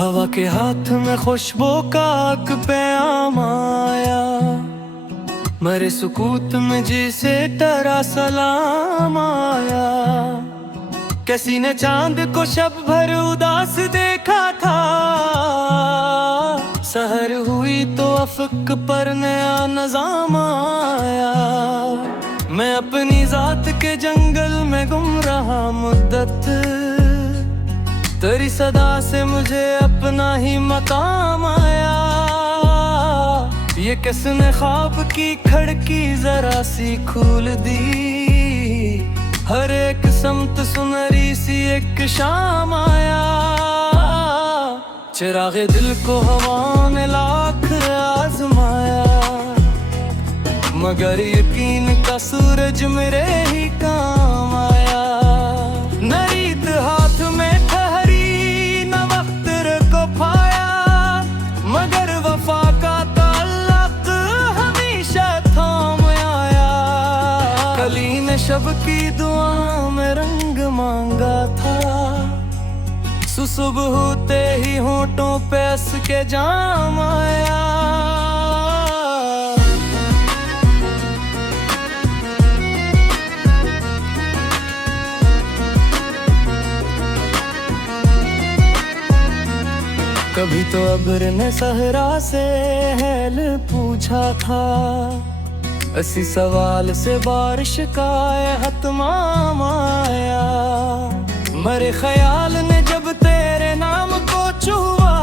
हवा के हाथ में खुशबू का हक पे आया, मरे सुकूत में जिसे डरा सलाम आया। किसी ने चांद को शब भर उदास देखा था, सहर हुई तो अफक पर नया नजाम आया। मैं अपनी जात के जंगल में गुम रहा मुद्दत, तेरी सदा से मुझे अपना ही मकाम आया। ये किसने ख्वाब की खिड़की जरा सी खोल दी, हर एक समत सुनहरी सी एक शाम आया। चिरागे दिल को हवा ने लाख आजमाया, मगर यकीन का सूरज मेरे ही काम आया। न रीत हाथ में ठहरी न वक्त को पाया, मगर वफा का ताल्लुक हमेशा थाम आया। कली ने शब की दुआ में रंग मांगा था, सुबह होते ही होठों पे हंस के जाम आया। कभी तो अब्र ने सहरा से हेल पूछा था, इसी सवाल से बारिश का हतमाम आया। मरे ख्याल ने जब तेरे नाम को छुआ,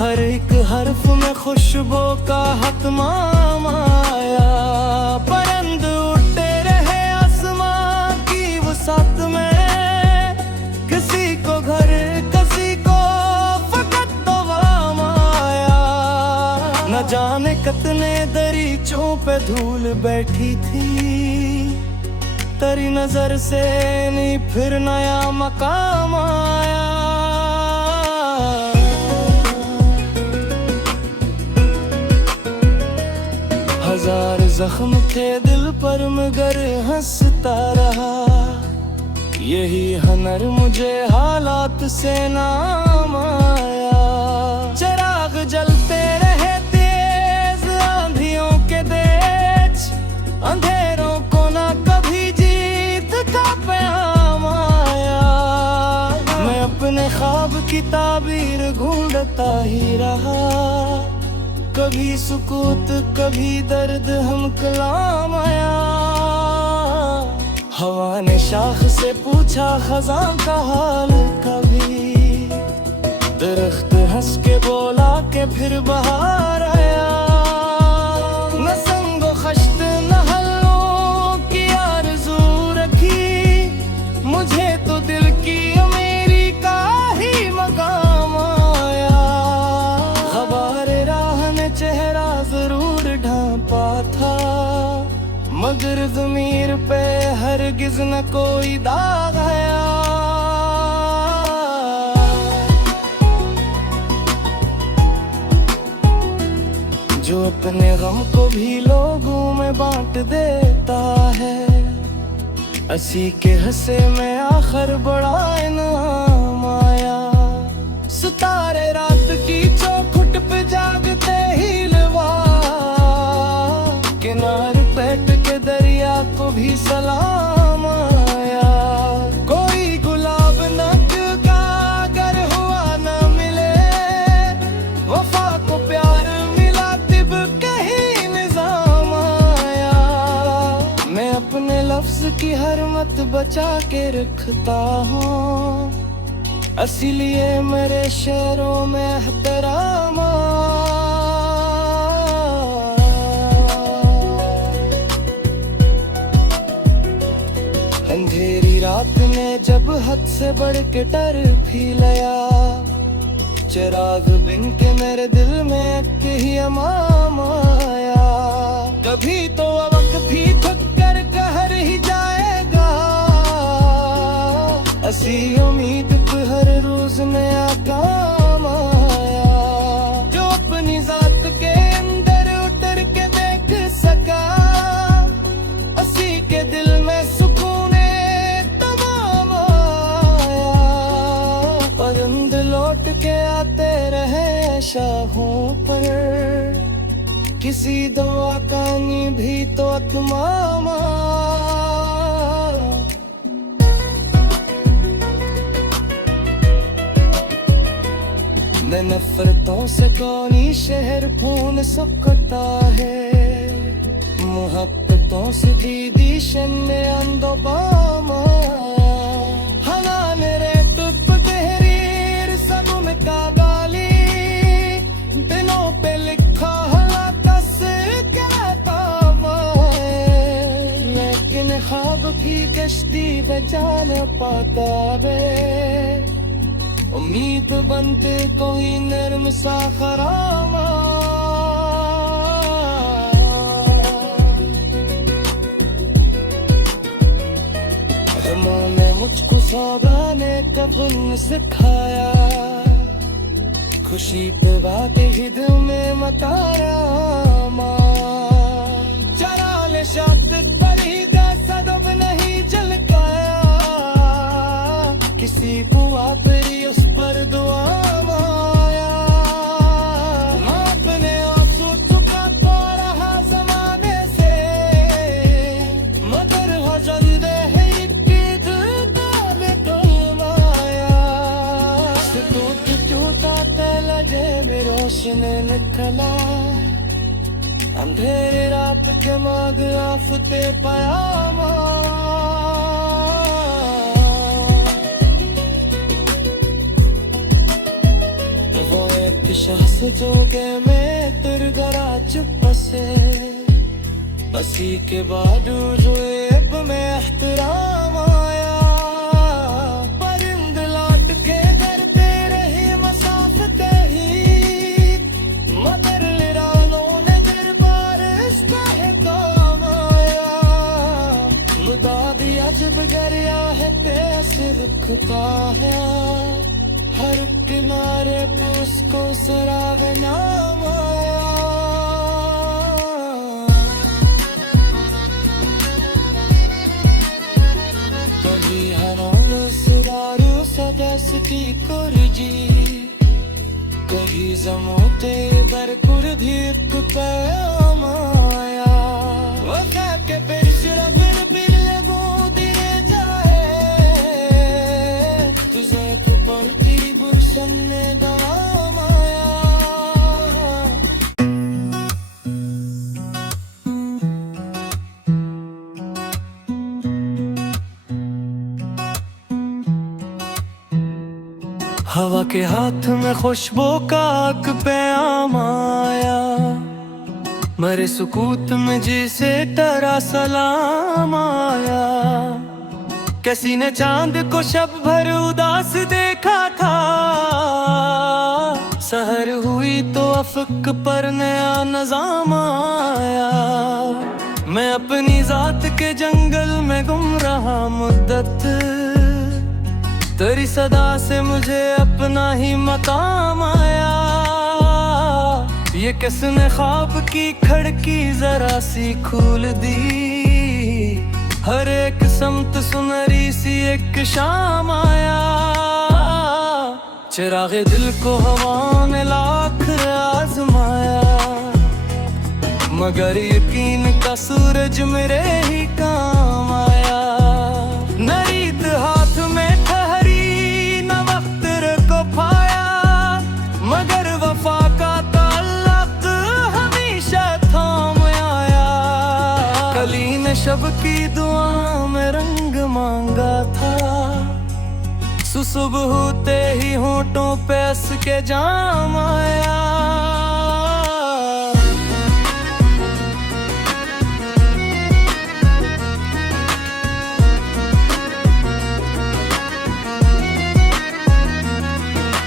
हर एक हर्फ में खुशबू का हतमाम आया। परंद उड़ते रहे आसमां की वसात में, किसी को घर किसी को फकत दवाम आया। न जाने कितने दरीचों पे धूल बैठी थी, तेरी नजर से नहीं फिर नया मकाम आया। हजार जख्म थे दिल पर मगर हंसता रहा, यही हनर मुझे हालात से नाम आया। चिराग जलते रहे तेज आंधियों के देश, अंधेरों को ना कभी जीत का पैगाम आया। मैं अपने ख्वाब की ताबीर ढूंढता ही रहा, कभी सुकूत कभी दर्द हम कलाम आया। हवा ने शाख से पूछा खज़ां का हाल कभी, दरख्त हंस के बोला के फिर बहार आया। न संगो खश्त न हल्लों की आरज़ू रखी, मुझे तो दिल की अमीरी का ही मकाम आया। ग़बार राह ने चेहरा जरूर ढांपा था, मगर ज़मीर पे हरगिज़ न कोई दाग आया। जो अपने गम को भी लोगों में बांट देता है, असी के हंसे में आखिर बड़ा इनाम आया। सितारे रात की चौखुट पे जागते ही लवा, किनारे बैठ के दरिया को भी सलाम आया। कोई गुलाब नक का अगर हुआ न मिले, वफा को प्यार मिला तिब कहीं निजाम आया। मैं अपने लफ्ज की हरमत बचा के रखता हूँ, इसीलिए मेरे शेरों में एहतराम। अंधेरी रात ने जब हद से बढ़ के डर फैलाया, चिराग बिन के मेरे दिल में एक ही अमाम आया। कभी तो वक्त भी थक कर कहर ही जाएगा, ऐसी उम्मीद पे हर रोज नया काम आया। जो अपनी जात के अंदर उतर के देख सका, असी के दिल में सुकून तमाम आया। परंद पर किसी दवा का नी भी तो अतमामा न नफरतों से कौनी शहर फोन सकता है मोहब्बतों से दीदी शन्ने अंदोबामा हला मेरे तुप तहरीर सब में कागाली दिनों पे लिखा हला कस कहता लेकिन ख्वाब की कश्ती बचा न पाता वे उम्मीद बनते कोई नर्म सा खरामा ने मुझको सौदा ने कबूल सिखाया खुशी पे बातें ही दिल में मकाया चरा ले शब्द परीदा सदब नहीं जल गया किसी बुआ तेरी उस पर दुआ माया अपने आंसू चुका तो रहा जमाने से मगर हजल दे है रोशन निकला अंधेरे रात के माग आफते पयामा वो एक शख्स जो के में तुरगरा चुप से बसी के बाद जो एक में एहतराम आया परिंद लौट के घर पे रही मसाफत ही मगर लिरालों ने दरबार इसका है काम आया मुदादी अजब गरिया है तेस रुखता है हर किनारे पे उसको सराग नाम आया कभी हनोल सुदारू सदस्ती कुर्जी कभी जमोते बरकुर धीक पैमाया वका के फिर शिरबिर बिर लगो दिने जाए तुझे तो पड़ती बुरसन ने दामाया हवा के हाथ में खुशबू का प्याम आया मरे सुकूत में जिसे टरा सलाम आया किसी ने चांद को शब भर उदास देखा था सहर हुई तो अफक पर नया नजाम आया मैं अपनी जात के जंगल में गुम रहा मुद्दत तेरी सदा से मुझे अपना ही मकाम आया ये किसने ख्वाब की खिड़की जरा सी खोल दी हर एक समत सुनहरी सी एक शाम आया चिरागे दिल को हवा ने लाख आजमाया मगर यकीन का सूरज मेरे ही काम आया नरीत हाथ में मगर वफा का ताल्लुक हमेशा थाम आया कली ने शब की दुआ में रंग मांगा था सुबह होते ही होठों पे हंस के जाम आया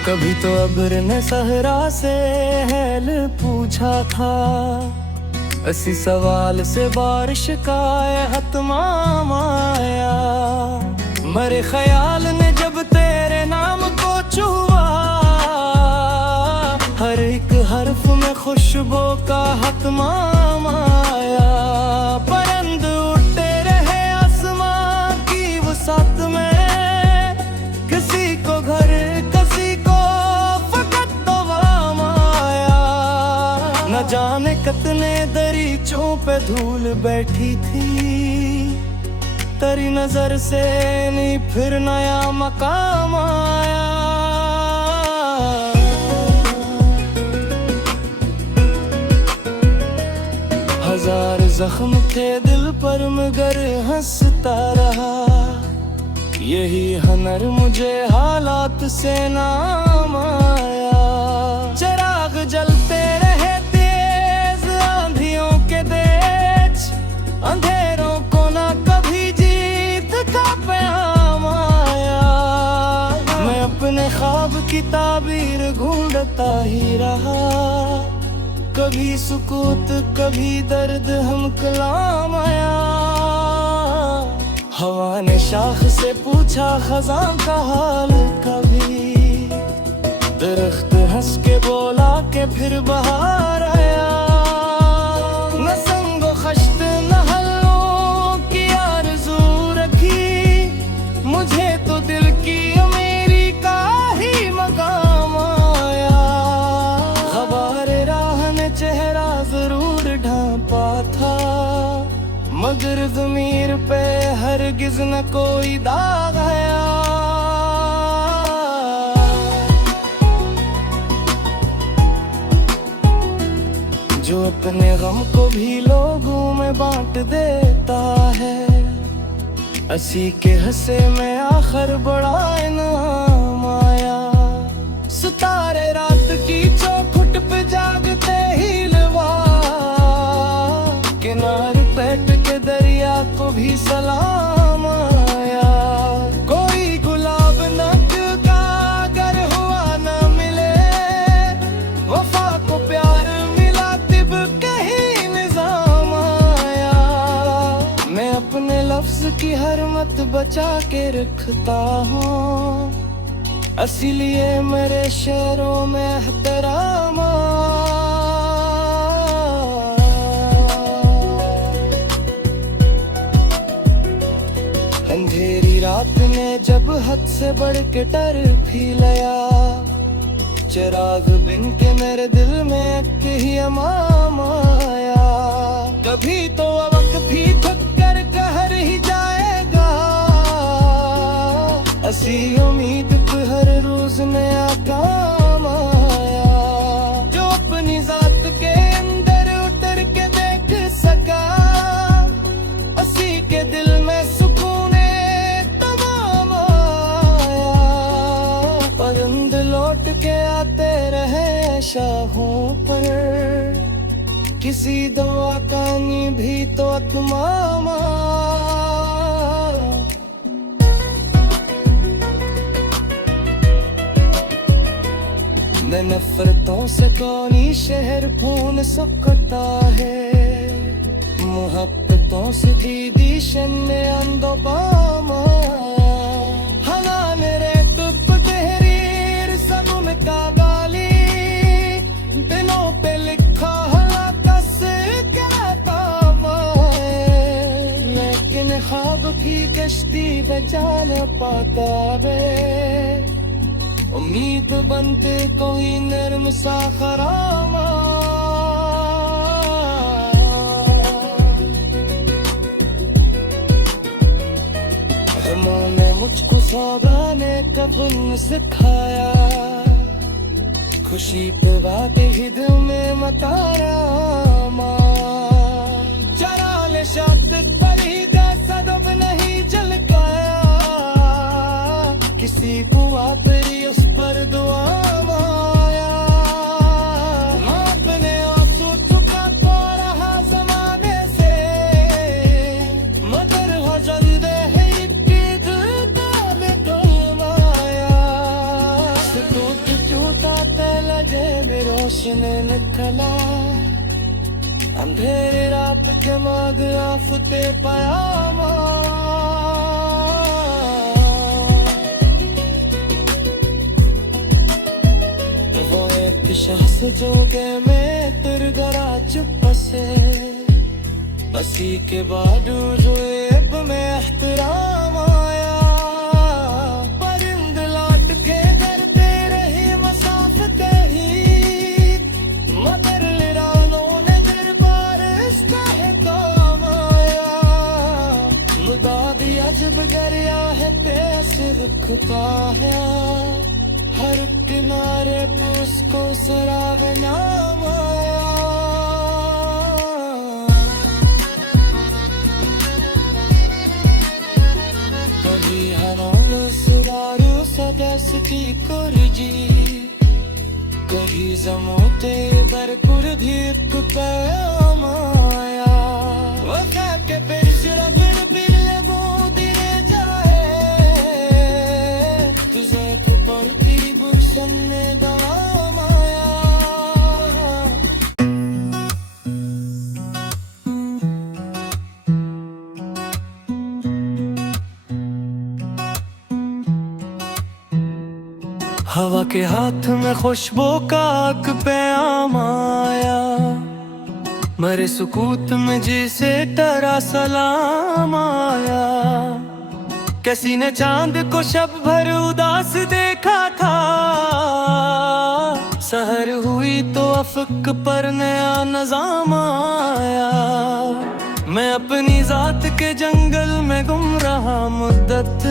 कभी तो अब्र ने सहरा से हैल पूछा था इसी सवाल से बारिश का हतमाम आया मरे ख्याल ने जब तेरे नाम को छुआ हर एक हर्फ में खुशबू का हतमाम आया परिंद उड़ते रहे आसमां की वसात में किसी को घर किसी को फकत दवाम आया न जाने कितने दरीचों पे धूल बैठी थी, तेरी नजर से नहीं फिर नया मकाम आया। हजार जख्म थे दिल पर मगर हंसता रहा, यही हनर मुझे हालात से नाम आया। चिराग जलते रहे तेज आंधियों के देश, अंधेरों को ना कभी जीत का पैगाम आया। मैं अपने ख्वाब की ताबीर ढूंढता ही रहा, कभी सुकूत कभी दर्द हम कलाम आया। हवा ने शाख से पूछा खज़ां का हाल कभी, दरख्त हंस के बोला के फिर बहार आया। न संगो खश्त न हल्लों की आरज़ू रखी, मुझे तो दिल की मेरी का ही मकाम आया। खबर राह ने चेहरा जरूर ढांपा था, मगर ज़मीर पे हरगिज़ न कोई दाग आया। जो अपने गम को भी लोगों में बांट देता है, असी के हंसे में आखिर बड़ा इनाम आया। सितारे रात की चौखुट पे जागते ही लवा, किनारे बैठ के दरिया को भी सलाम आया। कोई गुलाब नक का अगर हुआ न मिले, वफा को प्यार मिला तिब कहीं निजाम आया। मैं अपने लफ्ज की हरमत बचा के रखता हूँ, इसीलिए मेरे शेरों में एहतराम। अंधेरी रात ने जब हद से बढ़ के डर फैलाया, चिराग बिन के मेरे दिल में एक ही अमाम आया। कभी तो वक्त भी थक कर कहर ही जाएगा, ऐसी उम्मीद पे हर रोज नया काम आया। जो अपनी जात के अंदर उतर के देख सका, उसी के दिल में सुकून तमाम आया। परिंद लौट के आते रहे शाहों पर, किसी दवा का नी भी तो तमाम। नफरतों से कौनी शहर खून सकता है, मोहब्बतों से दीदी शन्ने अंदोबामा। हला मेरे तुप तहरीर सब में काबाली, दिनों पे लिखा हला कस क्या काम है। लेकिन ख्वाब की कश्ती बचा न पाता वे, उम्मीद बनते कोई नर्म सा खरामा। ने मुझको सौदा ने कफन सिखाया, खुशी पे वादे ही दिल में मतारा। चरा ले शब्द पर ही सदब नहीं झलकाया, किसी बुआ तेरी उस पर दुआ माया। अपने आंसू चुका तो रहा जमाने से, मगर हो जल्द है इतनी दिल में माया। टूट टूटा तेल जेब रोशन निकला, अंधेरे रात के माग आफते पयामा। शख्स जोगे में तिरगरा चुप से, बसी के बावजूद अब में एहतराम आया। परिंद लौट के करते रहे मसाफते ही, मगर से रखता है, हर किनारे पे उसको सराग नाम आया। कभी हरानो सुरारू सदस्ती कुर्जी, कभी जमोते बरकुर भी पैम आया। वफा के पेड़ चिड़ा बिर बोदिने जाए, तुझे तो पड़ती बुरसन ने दाम आया। हवा के हाथ में खुशबू का पैगाम आया, मरे सुकूत में जिसे टरा सलाम आया। किसी ने चांद को शब भर उदास देखा था, सहर हुई तो अफक पर नया नजाम आया। मैं अपनी जात के जंगल में गुम रहा मुद्दत,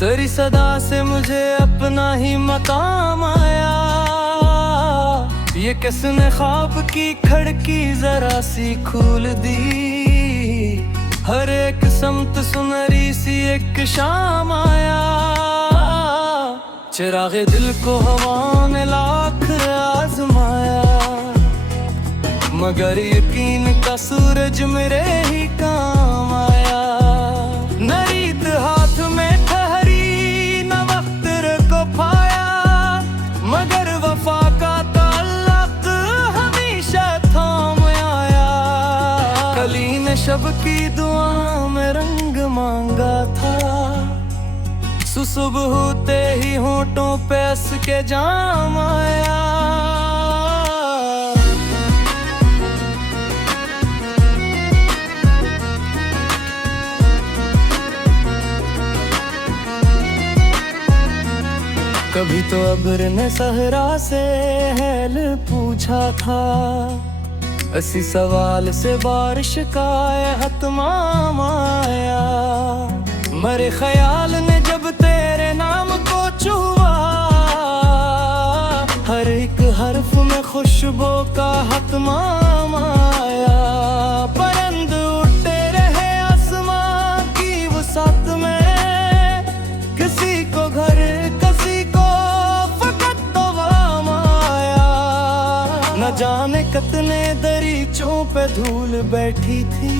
तेरी सदा से मुझे अपना ही मकाम आया। ये किसने ख्वाब की खिड़की जरा सी खोल दी, हर एक समत सुनहरी सी एक शाम आया। चिरागे दिल को हवा ने लाख आजमाया, मगर यकीन का सूरज मेरे ही काम आया। नरीत हाथ में मगर वफा का ताल्लुक हमेशा थाम आया। कली ने शब की दुआ में रंग मांगा था, सुबह होते ही होठों पे हंस के जाम आया। कभी तो अब्र ने सहरा से हैल पूछा था, इसी सवाल से बारिश का हतमाम आया। मरे ख्याल ने जब तेरे नाम को छुआ, हर एक हर्फ में खुशबू का हतमाम आया। परंद उड़ते रहे आसमां की वसात में, किसी को घर न जाने कितने दरीचों पे धूल बैठी थी,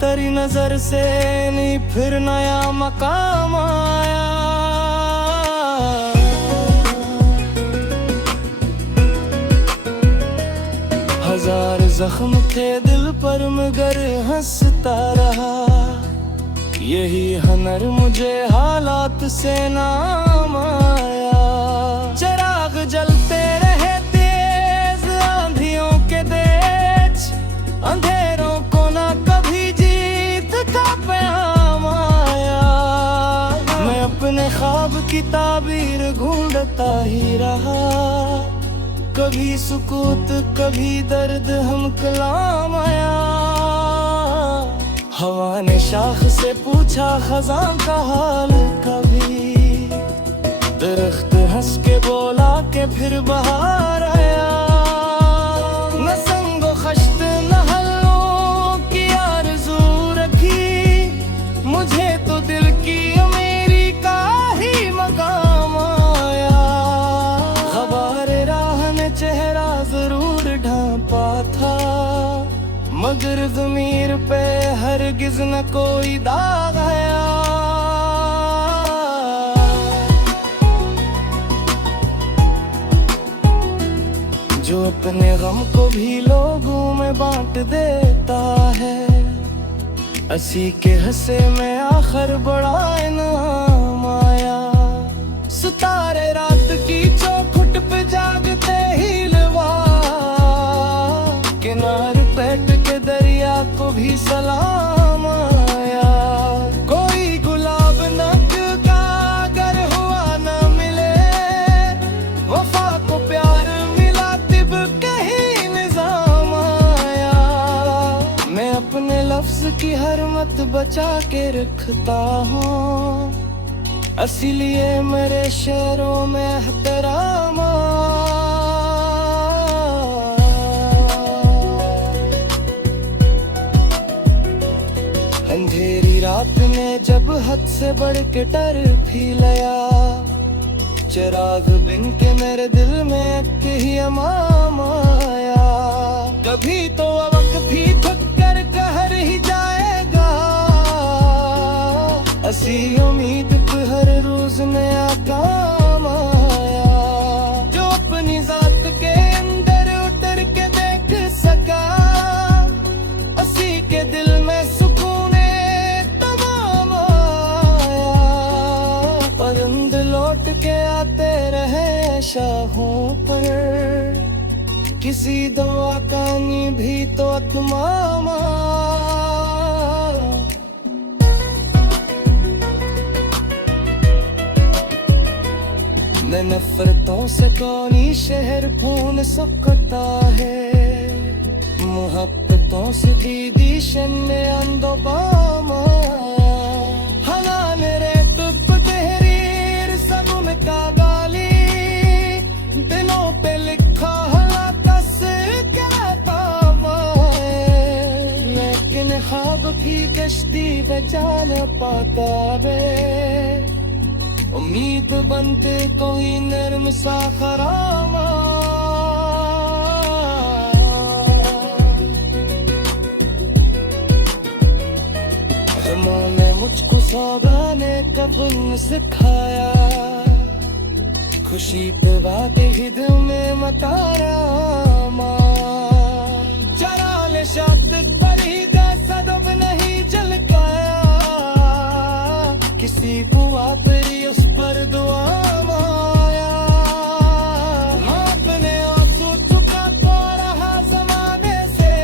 तेरी नजर से नहीं फिर नया मकाम आया। हजार जख्म थे दिल पर मगर हंसता रहा, यही हुनर मुझे हालात से नाम आया। चिराग जलते रहे अंधेरों को ना कभी जीत का पैगाम आया। मैं अपने ख्वाब की ताबीर ढूंढता ही रहा, कभी सुकूत कभी दर्द हम कलाम आया। हवा ने शाख से पूछा खज़ां का हाल कभी, दरख्त हंस के बोला के फिर बहार आया। न संगो खश्त न हलों की आरज़ू रखी, मुझे तो दिल की अमीरी का ही मकाम आया। ग़बार राह ने चेहरा जरूर ढांपा था, मगर ज़मीर पे हरगिज़ न कोई दाग आया। जो अपने गम को भी लोगों में बांट देता है, असी के हंसे में आखिर बड़ा इनाम आया। सितारे रात की चौखुट पे जागते ही लवा, किनारे बैठ के दरिया को भी सलाम आया। कोई गुलाब न का अगर हुआ न मिले, वफा को प्यार मिला तिब कहीं निजाम आया। मैं अपने लफ्ज की हरमत बचा के रखता हूँ, इसीलिए मेरे शेरों में एहतराम। अंधेरी रात में जब हद से बढ़ के डर फैलाया, चिराग बिन के मेरे दिल में एक ही अमाम आया। कभी तो वक्त भी थक कर कहर ही जाएगा, ऐसी उम्मीद पे हर रोज नया काम आया। जो अपनी जात के अंदर उतर के देख सका, उसी के दिल में सुकून तमाम आया। परिंद लौट के आते रहे शाहों पर, किसी दवा का नी भी तो तमाम। मैं नफरतों से कौनी शहर फोन सकता है, मोहब्बतों से दीदी शन्ने अंदोबामा। हला मेरे तुप तहरीर सब में का गाली, दिनों पे लिखा हला कस कहता मैं, लेकिन ख्वाब भी गश्ती बचा न पाता बे। उम्मीद बनते कोई नर्म सा खरामा। ने मुझको सौदा ने कफन सिखाया, खुशी पे वादे ही दिल में मकारा। चरा ले शब्द पर ही सदब नहीं झलकाया, किसी बुआ तेरी उस पर दुआ माया। अपने आंसू चुका तो रहा जमाने से,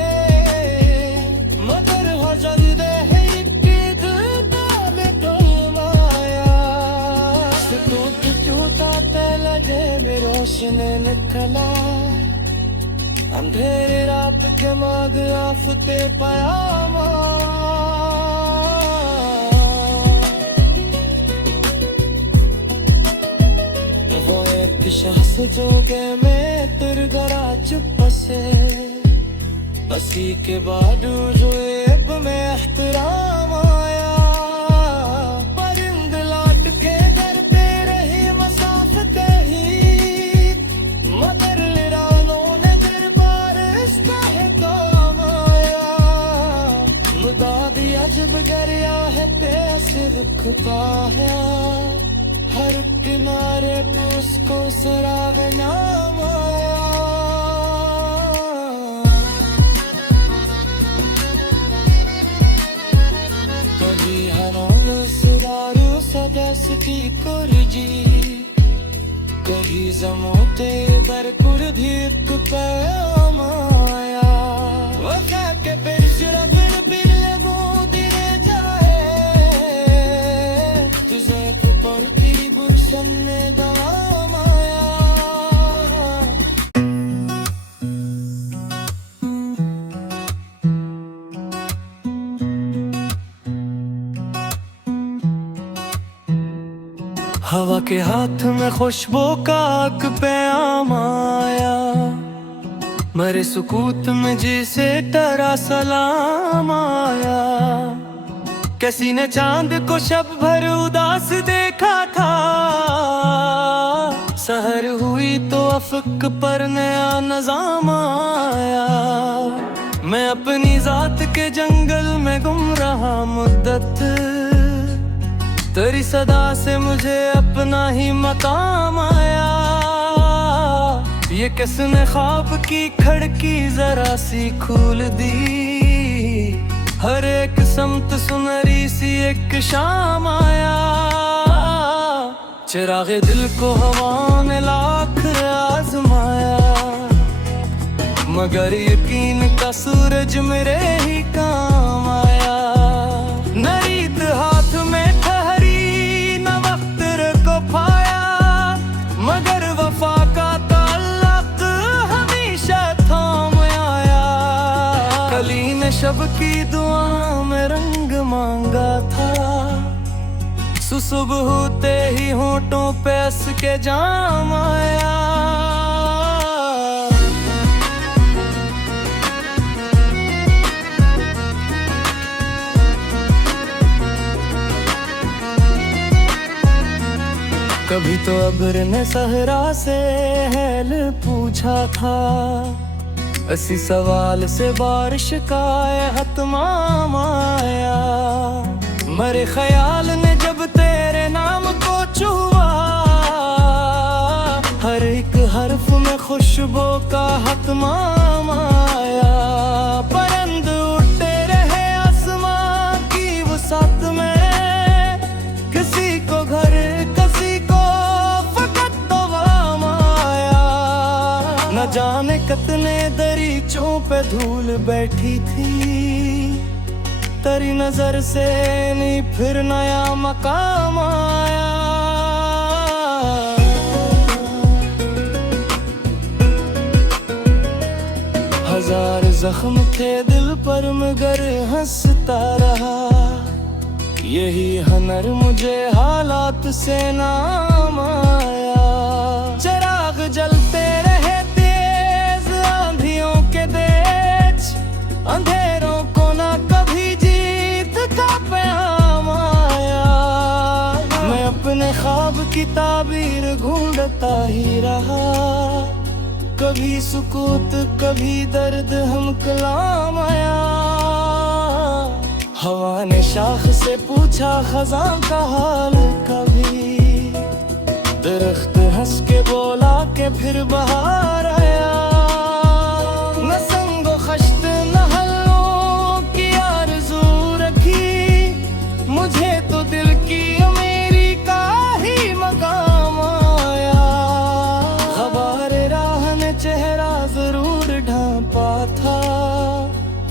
मगर हो जल्द है रोशनी निकला। अंधेरे रात के माग आफते पयामा। वो एक शख्स जो के में तुरगरा चुप से, बसी के बाद जो एक में एहतराम आया। परिंद लौट के घर पे रही मसाफत ही, मगर लिरानों ने दरबार इस पे काम आया। मुदादी अजब गरिया है पैस रुकता है, हर किनारे पे उसको सराग नाम आया। कभी हनौल सुदारू सदस्ती कुर्जी, कभी जमोते बरकुर भी एक पैम आया। वफा के फिर सिरबिर बिर लगो दिए जाए, तुझे पर तेरी गुलशन में दवाम आया। हवा के हाथ में खुशबू का एक पैगाम आया, मेरे सुकूत में जिसे डरा सलाम आया। किसी ने चांद को शब भर उदास देखा था, सहर हुई तो अफक पर नया नजाम आया। मैं अपनी जात के जंगल में गुम रहा मुद्दत, तेरी सदा से मुझे अपना ही मकाम आया। ये किसने ख्वाब की खिड़की जरा सी खोल दी, हर एक समत सुनहरी सी एक शाम आया। चिरागे दिल को हवा ने लाख आजमाया, मगर यकीन का सूरज मेरे ही काम आया। नरीत हाथ में ठहरी न वक्त को पाया, मगर वफा का ताल्लुक हमेशा थाम आया। कली ने शब की दुआ में रंग मांगा था, सुबह होते ही होठों पे हंस के जाम आया। कभी तो अब्र ने सहरा से हैल पूछा था, इसी सवाल से बारिश का हतमाम आया। मेरे ख्याल ने जब तेरे नाम को छुआ, हर एक हर्फ में खुशबू का हतमाम आया। परिंद उड़ते रहे आसमां की वसात में, किसी को घर किसी को फकत दवाम आया। न जाने कितने दरीचों पे धूल बैठी थी, तेरी नजर से नहीं फिर नया मकाम आया। हजार जख्म थे दिल पर मगर हंसता रहा, यही हनर मुझे हालात से नाम आया। चिराग जलते रहे तेज आंधियों के देश, अंधेरों को ना कभी अपने ख्वाब की ताबीर ढूंढता ही रहा। कभी सुकूत कभी दर्द हम कलाम आया। हवा ने शाख से पूछा खज़ां का हाल कभी, दरख्त हंस के बोला के फिर बहार आया। न संगो खश्त न हलों की आरज़ू रखी, मुझे तो दिल की चेहरा जरूर ढांपा था,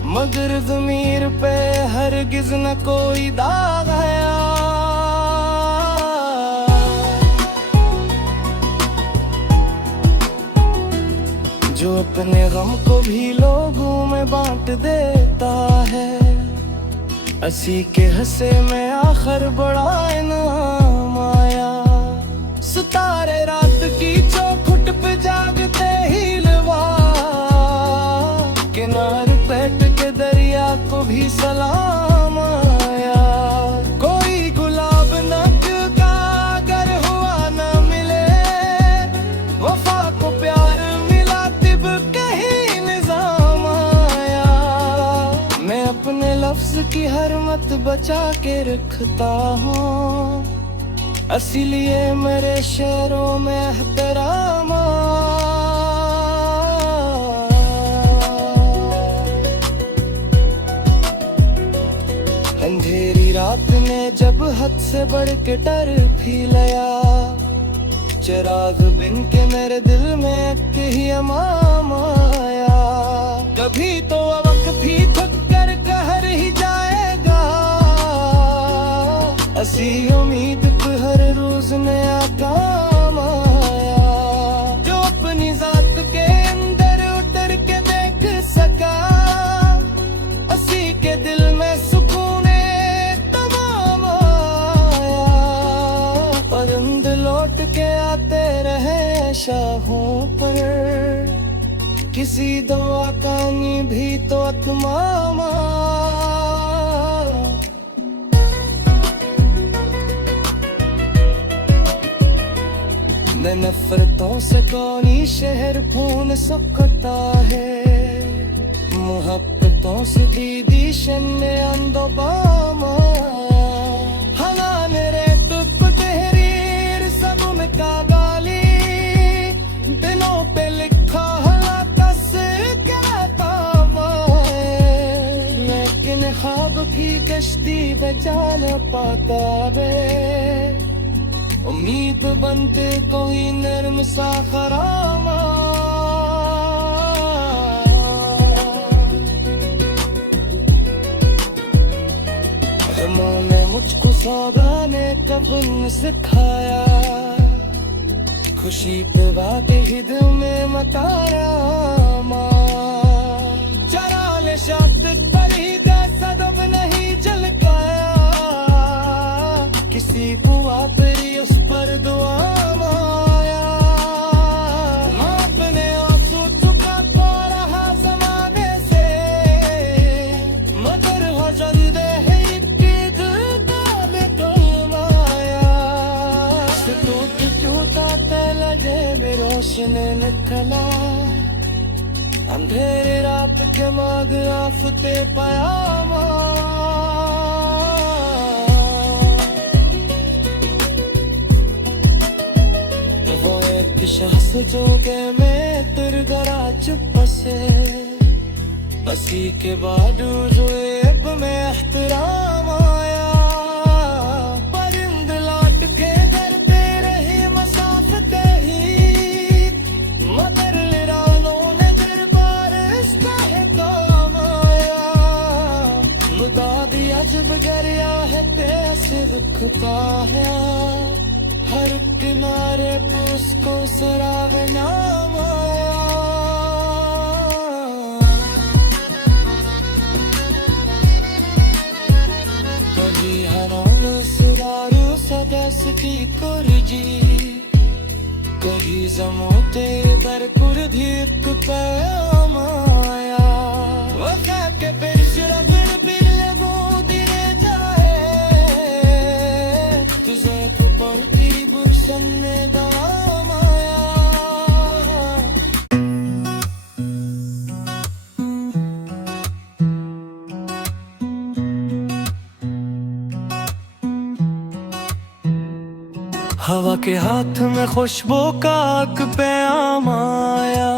मगर ज़मीर पे हरगिज़ न कोई दाग आया। जो अपने गम को भी लोगों में बांट देता है, असी के हंसे में आखिर बड़ा इनाम आया। सितारे रात की चौखट पे जागते ही लवा, किनारे बैठ के दरिया को भी सलाम आया। कोई गुलाब नक का अगर हुआ न मिले, वफा को प्यार मिला तिब कहीं निजाम आया। मैं अपने लफ्ज की हरमत बचा के रखता हूँ, इसीलिए मेरे शेरों में एहतराम। अंधेरी रात ने जब हद से बढ़ के डर भी लिया, चिराग बिन के मेरे दिल में ही अमाम आया। कभी तो वक्त भी थक कर कहर ही जाएगा, ऐसी उम्मीद हर रोज नया काम आया। जो अपनी जात के अंदर उतर के देख सका, उसी के दिल में सुकून तमाम आया। परिंद लौट के आते रहे शाहों पर, किसी दुआ का नी भी तो अतमाम न नफरतों से कौनी शहर खून सकता है, मोहब्बतों से दीदी शन्ने अंदो बामा। हनान रे तुक तहरीर सब में कागाली, दिनों पे लिखा हला कस क्या काम है। लेकिन ख्वाब की कश्ती पे जान पाता वे, उम्मीद बनते कोई नर्म सा खरामा। ने मुझको सौदा ने कफन सिखाया, खुशी पे वादे ही दिल में मकाया। चरा ले शब्द पर ही ढेर रात के बाद आफते पयामा वो एक शख्स जो के में तिरगरा चुप से बसी के बाद जो एक में एहतराम आया परिंद लौट के घर पे रही मसाफते ही मगर लिरालों ने दरबार इसका काम आया मुदादी अजब गरिया है पैसे रुकता है हर किनारे पे उसको सराग नाम आया कभी हराम सुदारू सदस्ती कुर्जी कहीं जमोते दर कुर्धीक पैम आया वक़ा के पेश रबर पिर लगो दिए जाए तुझे तो पड़ती बुरसन ने दाम आया हवा के हाथ में खुशबू का पैगाम आया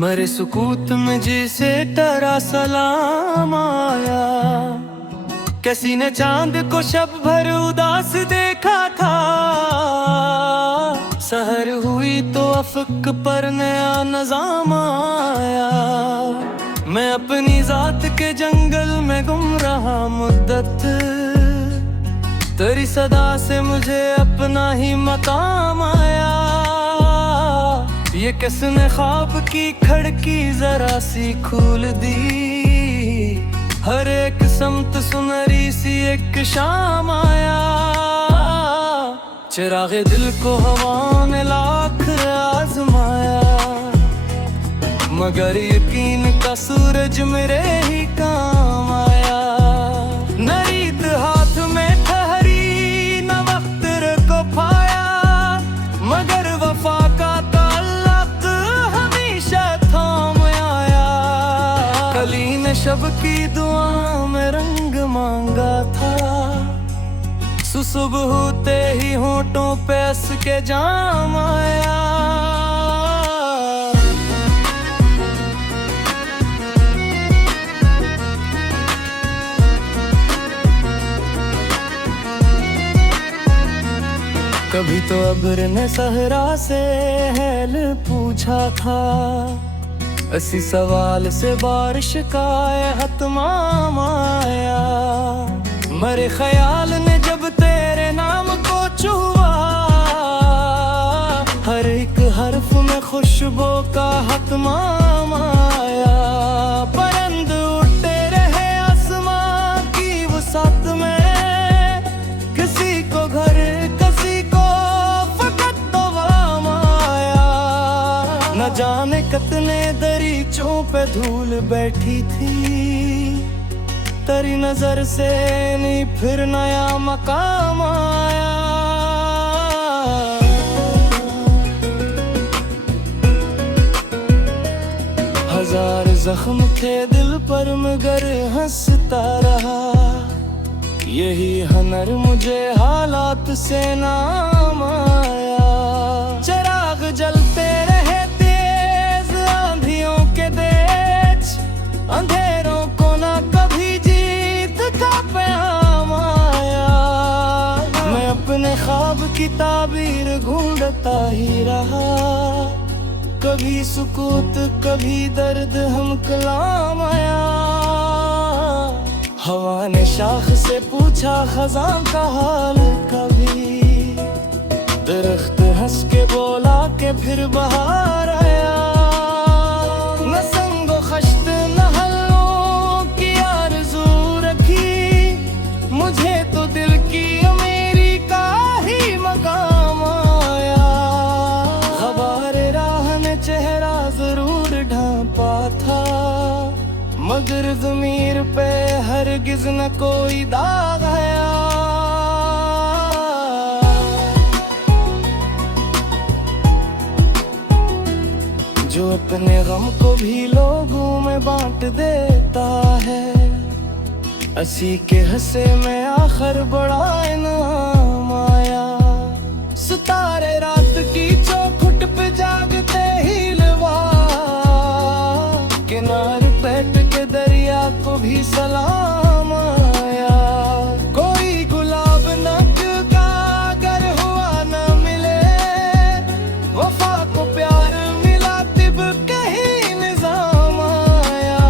मरे सुकूत में जिसे टरा सलाम आया किसी ने चांद को शब भर उदास देखा था सहर हुई तो अफक पर नया नजाम आया मैं अपनी जात के जंगल में गुम रहा मुद्दत तेरी सदा से मुझे अपना ही मकाम आया ये किसने ख्वाब की खिड़की जरा सी खोल दी हर एक समत सुनहरी सी एक शाम आया चिरागे दिल को हवा ने लाख आजमाया मगर यकीन का सूरज मेरे ही काम आया नरीद हाथ में ठहरी न वक्त को पाया मगर वफा का ताल्लुक हमेशा थाम आया कली ने शब की दुआ में रंग मांगा था सुबह होते ही होठों पे हंस के जाम आया कभी तो अब्र ने सहरा से हैल पूछा था इसी सवाल से बारिश का हतमाम आया मरे ख्याल ने जब तेरे नाम को छुआ हर एक हर्फ में खुशबू का हतमाम आया परिंद उड़ते रहे आसमां की वसात में किसी को घर किसी को फकत दवाम आया न जाने कितने दरीचों पे धूल बैठी थी तेरी नजर से नहीं फिर नया मकाम आया हजार जख्म थे दिल पर मगर हंसता रहा यही हनर मुझे हालात से नाम आया चिराग जलते रहे तेज आंधियों के देश अंधेरों को ना कभी का पैगाम आया मैं अपने ख्वाब की ताबीर ढूंढता ही रहा कभी सुकूत कभी दर्द हम कलाम आया हवा ने शाख से पूछा खजां का हाल कभी दरख्त हंस के बोला के फिर बहार आया न संगो खश्त न हलों की आरज़ू मुझे तो दिल की अमीरी का ही मकाम आया खबर राह ने चेहरा जरूर ढांपा था मगर ज़मीर पे हरगिज़ न कोई दाग आया जो अपने गम को भी लोगों में बांट देता है। असी के हंसे में आखिर बड़ा इनाम आया। सितारे रात की चौखुट पे जागते ही लवा, किनारे बैठ के दरिया को भी सलाम आया। कोई गुलाब नक का अगर हुआ न मिले, वफा को प्यार मिला तिब कहीं निजाम आया।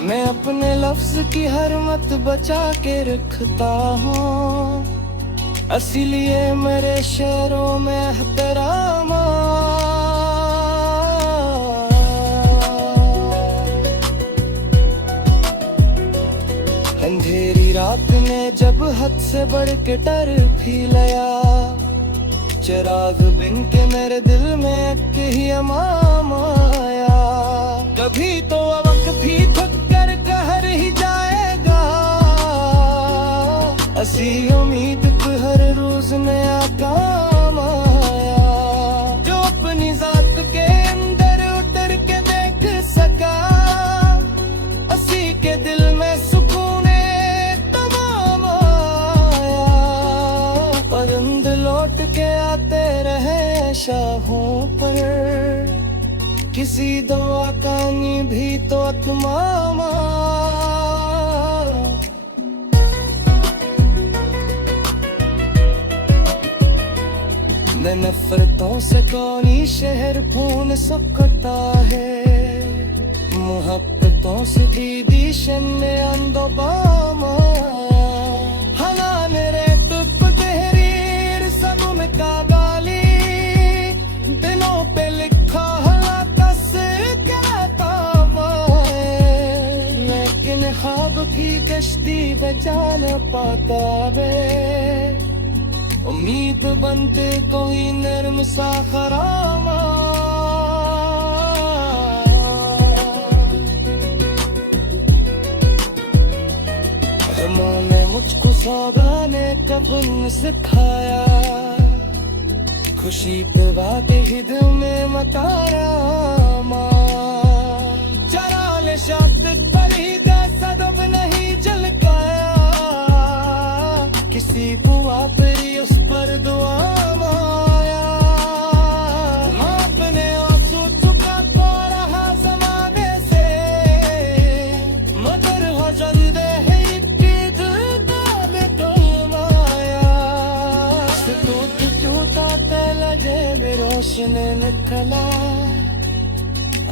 मैं अपने लफ्ज की हरमत बचा के रखता हूँ, इसीलिए मेरे शेरों में एहतराम। अंधेरी रात ने जब हद से बढ़ के डर फैलाया, चिराग बिन के मेरे दिल में एक ही अमाम आया। कभी तो वक्त भी थक कर कहर ही जाएगा, असी उम्मीद पे हर रोज नया काम आया। जो अपनी जात के अंदर उतर के देख सका, असी के दिल में सुकून तमाम आया। परिंद लौट के आते रहे शाहों पर, किसी दुआ का नी भी तो तमाम। नफरतों से कौनी शहर पून सकता है, मोहब्बतों से दीदी शन्ने अंदोबामा। हलाल रे तुक तहरीर सगुन का गाली, दिनों पे लिखा हला कस कहता मैं। लेकिन ख्वाब भी कश्ती बचा न पाता वे, उम्मीद बनते कोई नर्म सा खरामा। ने मुझको सौदा ने कफन सिखाया, खुशी पे वादे ही दिल में मकारा। चरा ले शब्द पर ही सदब नहीं झलकाया, किसी बुआ पर उस पर दुआ माया। अपने आंसू चुकाता रहा जमाने से, मगर हो जल्दे है रोशनी निकला।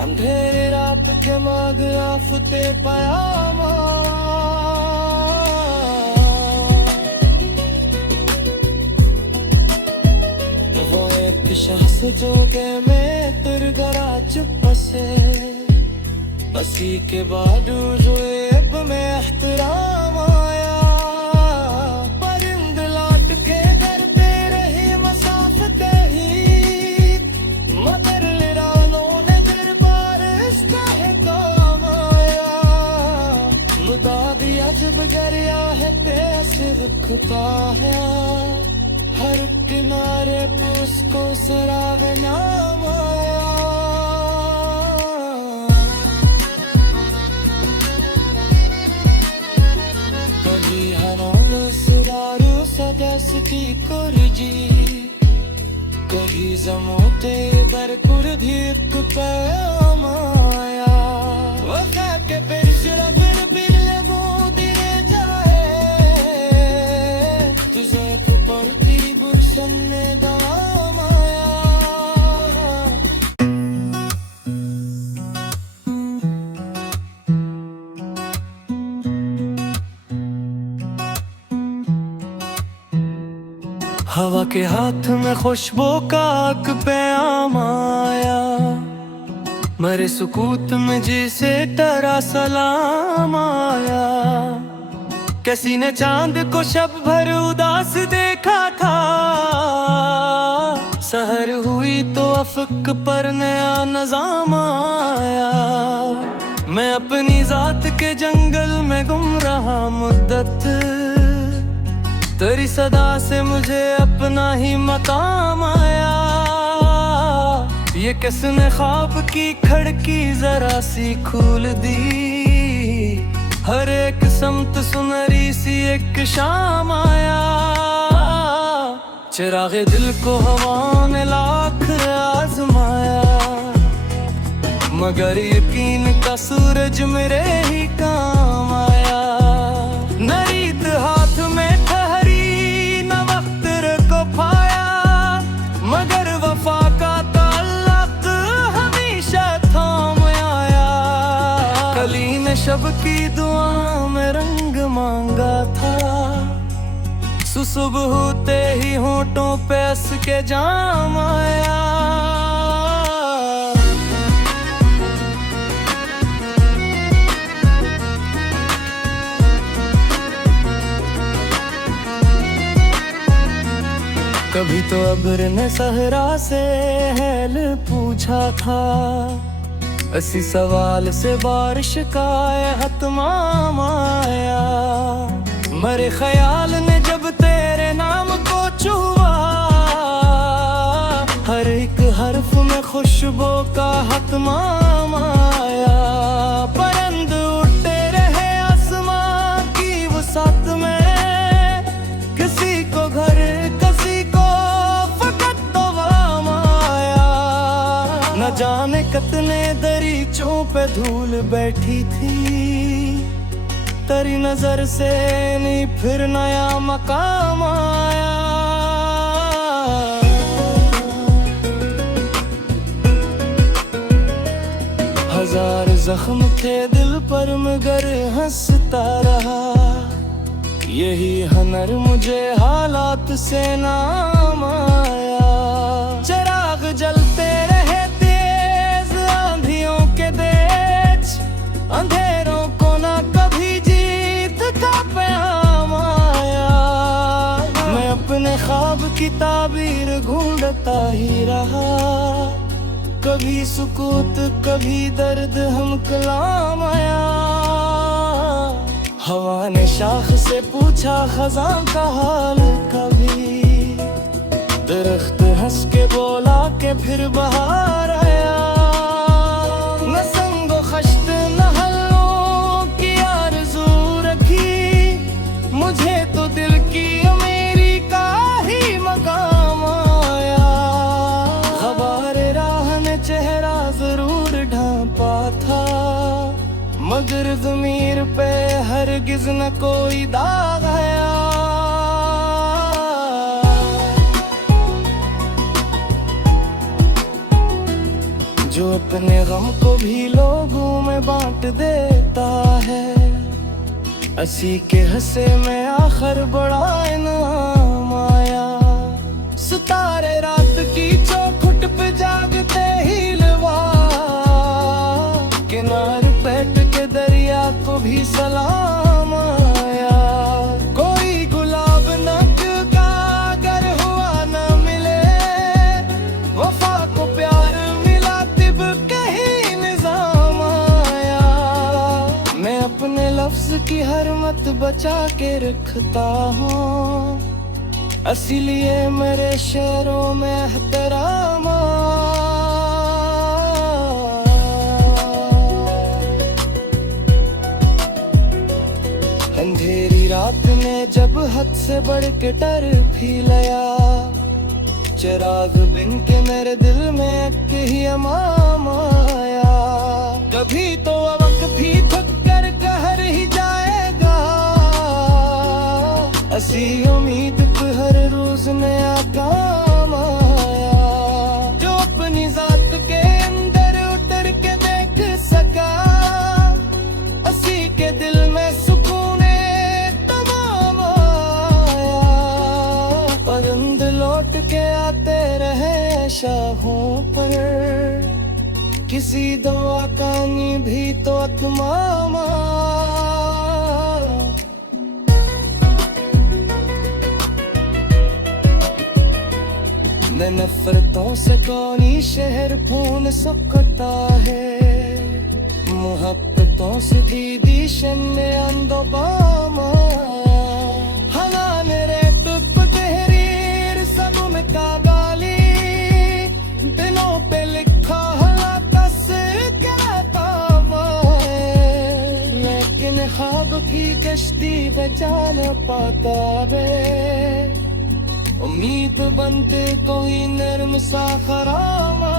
अंधेरे रात के माग आफते पयामा। वो एक शख्स जो के में तुर गरा चुप से, बसी के बाद जो एक में एहतराम आया। परिंद लौट के घर पे रही मसाफत ही, मगर लिरानों ने दरबार इसका है काम आया। मुदाद अजब गरिया है तेज रुखता है, हर किनारे पे उसको सराग नाम आया। कभी हनोन सुदारू सदस्ती कुर्जी, कभी जमोते बरकुर भी पैम आया। वफा के फिर शरबर फिर लगो दिने जाए, तुझे पर तेरी बुरसन में दाम आया। हवा के हाथ में खुशबू का पैगाम आया, मरे सुकूत में जिसे तेरा सलाम आया। किसी ने चांद को शब भर उदास देखा था, सहर हुई तो अफक पर नया नजाम आया। मैं अपनी जात के जंगल में गुम रहा मुद्दत, तेरी सदा से मुझे अपना ही मकाम आया। ये किसने ख्वाब की खिड़की जरा सी खोल दी, हर एक समत सुनहरी सी एक शाम आया। चिरागे दिल को हवा ने लाख आजमाया, मगर यकीन का सूरज मेरे ही काम आया। न रीत हाथ में ठहरी न वक्त को पाया, मगर वफा का ताल्लुक हमेशा थाम आया। कली ने शब की दुआ में रंग मांगा था, सुबह होते ही होठों पे हंस के जाम आया। कभी तो अब्र ने सहरा से हैल पूछा था, इसी सवाल से बारिश का हतमाम आया। मरे ख्याल ने जब तेरे नाम को छुआ, हर एक हर्फ में खुशबू का हतमाम आया। परिंद उड़ते रहे आसमां की वसात में, किसी को घर किसी को फकत तो वाम आया। न जाने कितने दरीचों पे धूल बैठी थी, तेरी नजर से नहीं फिर नया मकाम आया। हजार जख्म थे दिल पर मगर हंसता रहा, यही हनर मुझे हालात से नाम आया। चिराग जलते रहे तेज आंधियों के देश, अंधेरों को ना कभी अपने ख्वाब की ताबीर ढूंढता ही रहा। कभी सुकूत कभी दर्द हम कलाम आया। हवा ने शाख से पूछा खज़ां का हाल कभी, दरख्त हंस के बोला के फिर बहार आया। न संगो खश्त न हलों की आरज़ू रखी, मुझे तो दिल की मकाम आया। ग़बारे राह ने चेहरा जरूर ढांपा था, मगर ज़मीर पे हरगिज़ न कोई दाग आया। जो अपने गम को भी लोगों में बांट देता है, असी के हंसे में आखिर बड़ा इनाम आया। सितारे रात की चौखट पे जागते ही लवा, किनार बैठ के दरिया को भी सलाम आया। कोई गुलाब नक का अगर हुआ न मिले, वफा को प्यार मिला तिब कहीं निजाम आया। मैं अपने लफ्ज की हरमत बचा के रखता हूँ, इसीलिए मेरे शेरों में एहतराम। अंधेरी रात ने जब हद से बढ़ के डर भी लया, चिराग बिन के मेरे दिल में एक ही अमाम आया। कभी तो वक्त भी थक कर कहर ही जाएगा, ऐसी उम्मीद हर रोज नया काम आया। जो अपनी जात के अंदर उतर के देख सका, उसी के दिल में सुकून तमाम आया। परिंद लौट के आते रहे शाहों पर, किसी दवा का भी तो तमाम नफरतों से कौनी शहर खून सकता है, मोहब्बतों से दीदी शन्ने अंदोबामा। हलान रेत तहरीर सब में कागाली, दिनों पे लिख अब भी कश्ती बचा न पाता वे, उम्मीद बनते कोई नर्म सा खरामा।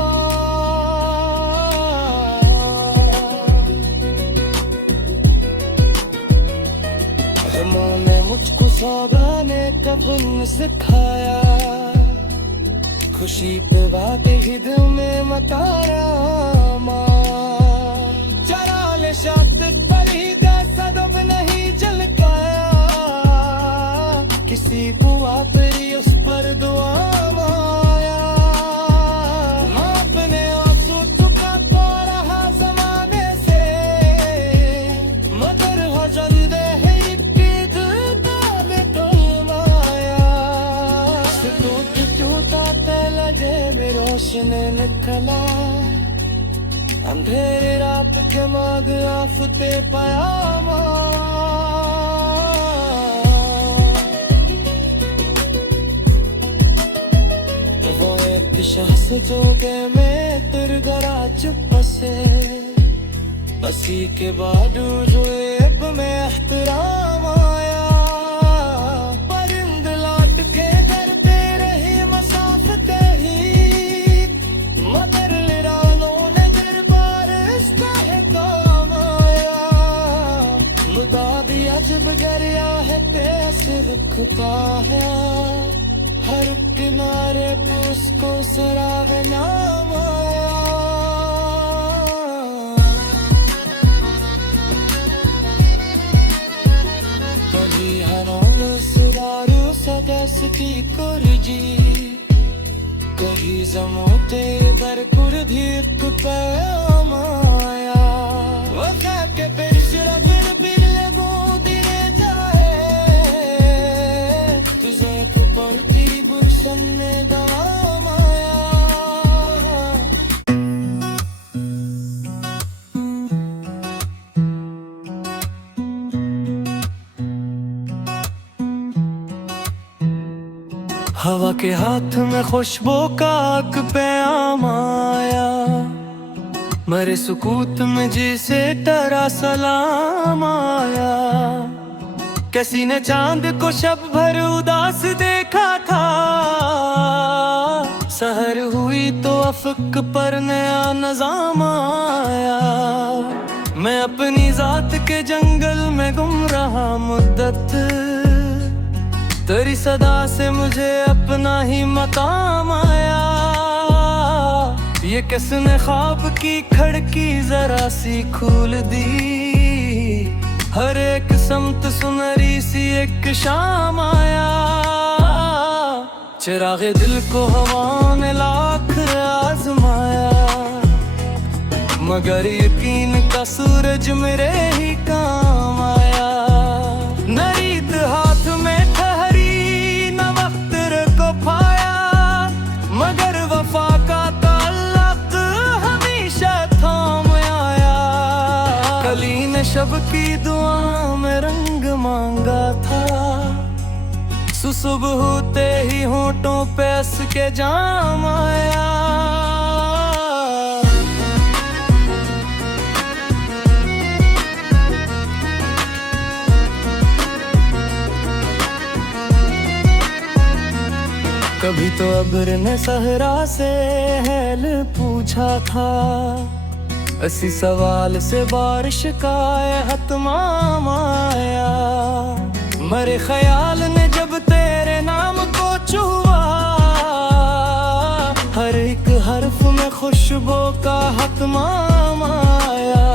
ने मुझको सौदा ने कफन सिखाया, खुशी पे वादे ही दिल में मकारा। चरा ले शब्द परी जैसा दब नहीं झलकाया, किसी बुआ परी उस पर दुआ माया। अपने आंसू चुका तो रहा जमाने से, मगर हजन दे रोशनी निकला, अंधेरे रात के माग आफते पयामा। वो एक शख्स जो के में तिरगरा चुप से, बसी के बावजूद एक में एहतराम आया। परिंद लौट के घर पे रही मसाफते ही, मगर लिरानों ने दरबार इसका है काम आया। मुदादी अजब गरिया है तेज रुखता है, हर किनारे पे उसको सराग नाम आया। कभी हरों सुरारू सदस्ती कुर्जी, कभी जमोते बरकुर धीक पैमाया। वफा के फिर शरबर फिर लगो दिले जाए, तुझे पर तेरी बुशन में दवाम आया। हवा के हाथ में खुशबू का पैगाम आया, मरे सुकूत में जिसे डरा सलाम आया। किसी ने चांद को शब भर उदास देखा था, सहर हुई तो अफक पर नया नजाम आया। मैं अपनी जात के जंगल में गुम रहा मुद्दत, तेरी सदा से मुझे अपना ही मकाम आया। ये किसने ख्वाब की खिड़की जरा सी खोल दी, हर एक समत सुनहरी सी एक शाम आया। चिरागे दिल को हवा ने लाख आजमाया, मगर यकीन का सूरज मेरे ही काम आया। नरीद हाथ में ठहरी न वक्त को पाया, मगर वफा का ताल्लुक हमेशा थाम आया। कली ने शब की दुआ में रंग मांगा था, सुबह होते ही होठों पे हंस के जाम आया। कभी तो अब्र ने सहरा से हैल पूछा था, इसी सवाल से बारिश का हतमाम आया। मरे ख्याल ने जब तेरे नाम को छुआ, हर एक हर्फ में खुशबू का हतमाम आया।